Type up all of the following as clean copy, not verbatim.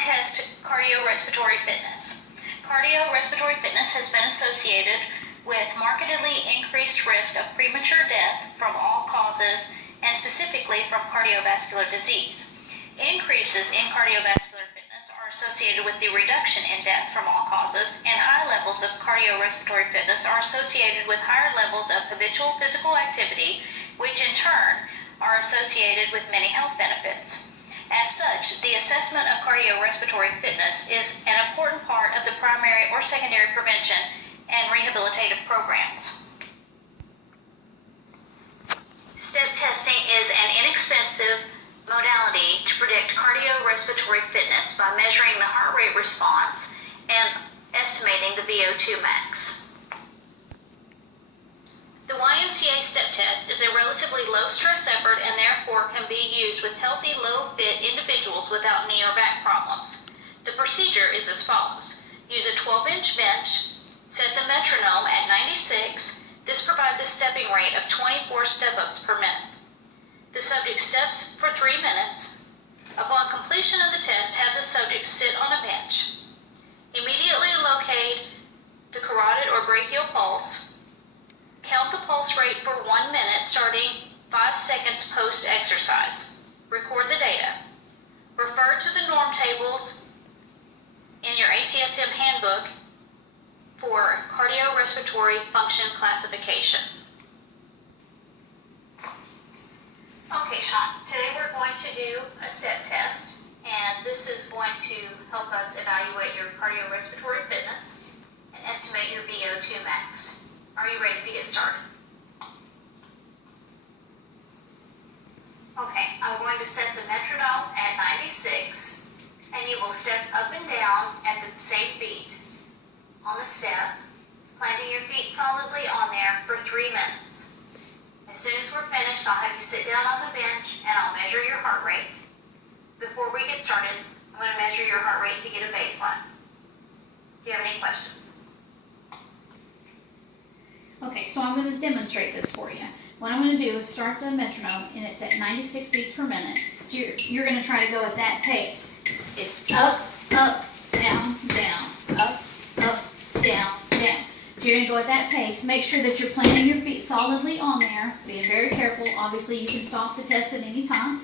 test cardiorespiratory fitness. Cardiorespiratory fitness has been associated with markedly increased risk of premature death from all causes and specifically from cardiovascular disease. Increases in cardiovascular fitness are associated with the reduction in death from all causes, and high levels of cardiorespiratory fitness are associated with higher levels of habitual physical activity, which in turn are associated with many health benefits. As such, the assessment of cardiorespiratory fitness is an important part of the primary or secondary prevention and rehabilitative programs. Step testing is an inexpensive modality to predict cardiorespiratory fitness by measuring the heart rate response and estimating the VO2 max. The YMCA step test is a relatively low-stress effort and therefore can be used with healthy, low-fit individuals without knee or back problems. The procedure is as follows. Use a 12-inch bench, set the metronome at 96. This provides a stepping rate of 24 step-ups per minute. The subject steps for 3 minutes. Upon completion of the test, have the subject sit on a bench. Immediately locate the carotid or brachial pulse. Count the pulse rate for 1 minute starting 5 seconds post-exercise. Record the data. Refer to the norm tables in your ACSM handbook for cardiorespiratory function classification. Okay, Sean, today we're going to do a step test, and this is going to help us evaluate your cardiorespiratory fitness and estimate your VO2 max. Are you ready to get started? Okay, I'm going to set the metronome at 96, and you will step up and down at the same beat on the step, planting your feet solidly on there for 3 minutes. As soon as we're finished, I'll have you sit down on the bench and I'll measure your heart rate. Before we get started, I'm going to measure your heart rate to get a baseline. Do you have any questions? Okay, so I'm going to demonstrate this for you. What I'm going to do is start the metronome, and it's at 96 beats per minute. So you're going to try to go at that pace. It's up, up, down, down, up, up, down, down. So you're going to go at that pace. Make sure that you're planting your feet solidly on there. Being very careful. Obviously, you can stop the test at any time.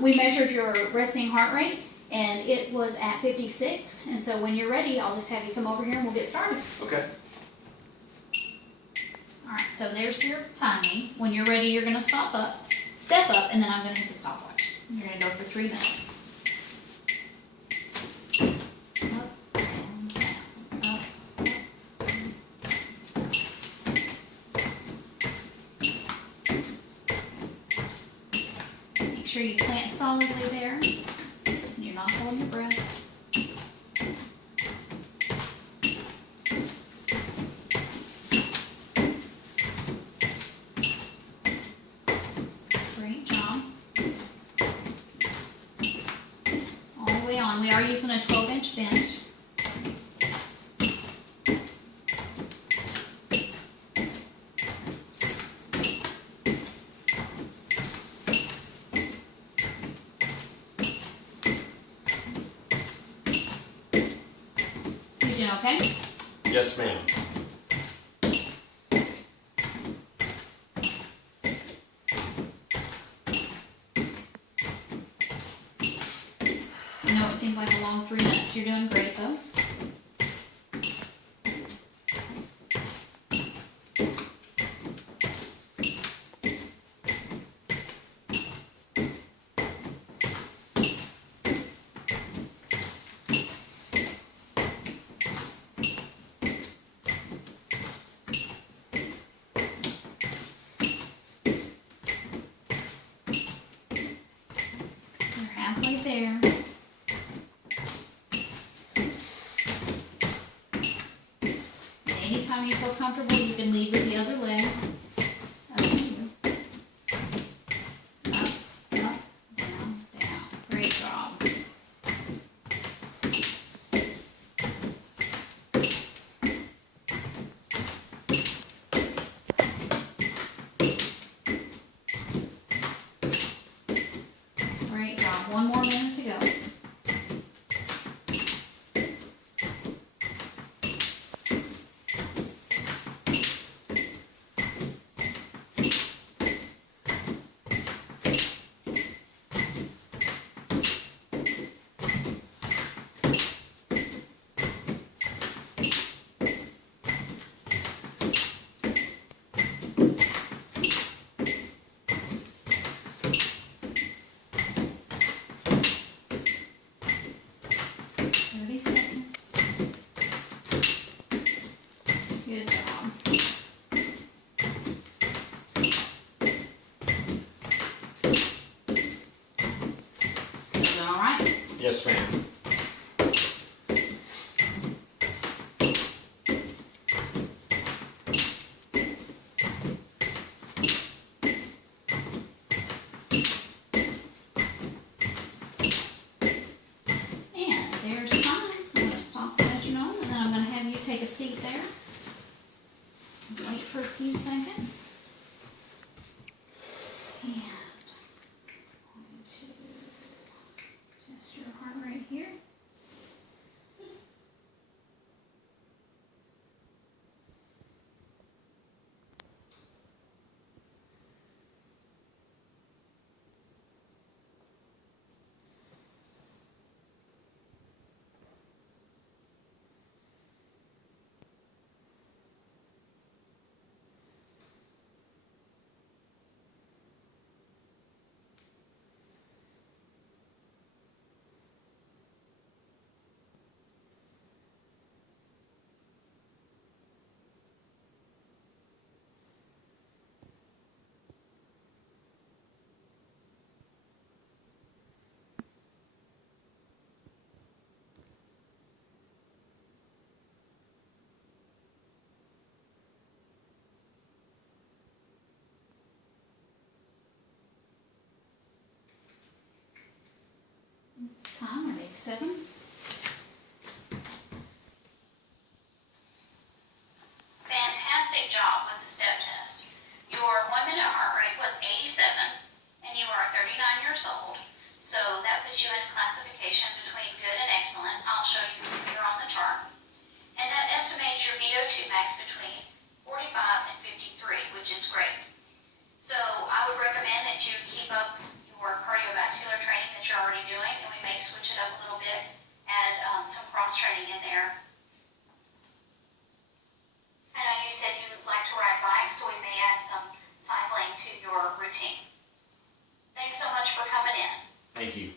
We measured your resting heart rate, and it was at 56. And so when you're ready, I'll just have you come over here and we'll get started. Okay. All right, so there's your timing. When you're ready, you're going to step up, and then I'm going to hit the stopwatch. You're going to go for 3 minutes. Up, down, down, up, up. Make sure you plant solidly there. You're not holding your breath. We are using a 12-inch bench. You doing okay? Yes, ma'am. I know it seems like a long 3 minutes. You're doing great, though. You're halfway there. Anytime you feel comfortable, you can lead with the other leg. Up to you. Up, up, down, down. Great job. Great job. 1 more minute to go. Yes, ma'am. And there's time. I'm gonna stop the metronome, and then I'm gonna have you take a seat there. Wait for a few seconds. And I'm going to test your heart rate here. It's time, I need 7. Fantastic job with the step test. Your 1-minute heart rate was 87, and you are 39 years old. So that puts you in a classification between good and excellent. I'll show you here on the chart. And that estimates your VO2 max between 45 and 53, which is great. So I would recommend that you keep up your cardiovascular training that you're already doing, and we may switch it up a little bit, add some cross training in there. I know you said you like to ride bikes, so we may add some cycling to your routine. Thanks so much for coming in. Thank you.